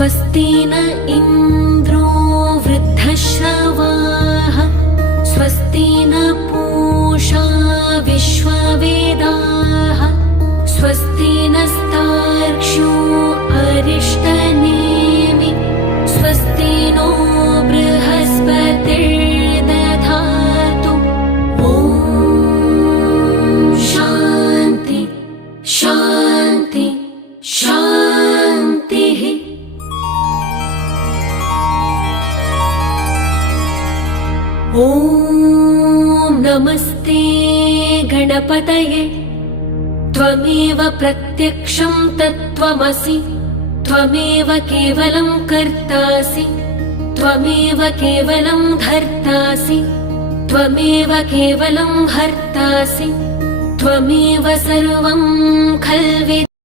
स्वस्ति न इन्द्रो वृद्धश्रवाः स्वस्ति न पूषा विश्ववेदाः स्वस्ति नस्तार्क्ष्यो अरिष्टनेमि स्वस्ति नो बृहस्पतिर्दधातु। ॐ शान्ति शान्ति शान्तिः। ॐ नमस्ते गणपतये त्वमेव प्रत्यक्षं तत्त्वमसि त्वमेव केवलं कर्तासि त्वमेव केवलं धर्तासि त्वमेव केवलं हर्तासि त्वमेव सर्वं खल्वि